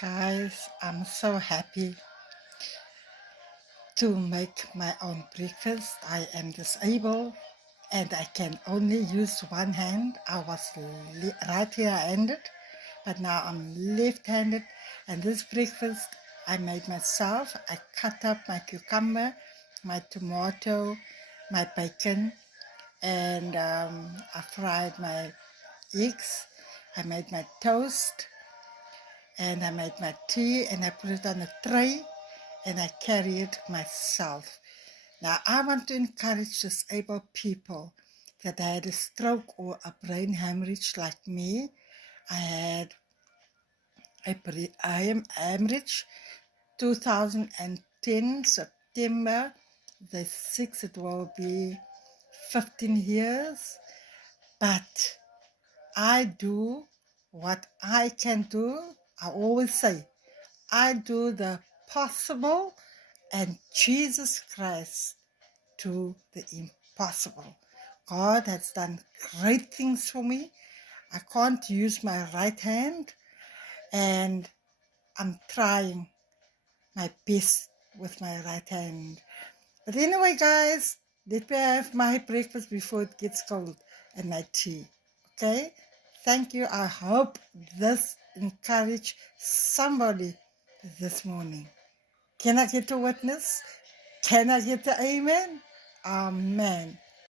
Guys, I'm so happy to make my own breakfast. I am disabled and I can only use one hand. I was right-handed, but now I'm left-handed. And this breakfast I made myself. I cut up my cucumber, my tomato, my bacon, and I fried my eggs. I made my toast and I made my tea and I put it on a tray and I carry it myself. Now, I want to encourage disabled people that had a stroke or a brain hemorrhage like me. I had hemorrhage 2010, September the 6th, it will be 15 years. But I do what I can do. I always say, I do the possible and Jesus Christ do the impossible. God has done great things for me. I can't use my right hand and I'm trying my best with my right hand. But anyway, guys, let me have my breakfast before it gets cold and my tea. Okay? Thank you. I hope this encouraged somebody this morning. Can I get a witness? Can I get the amen? Amen.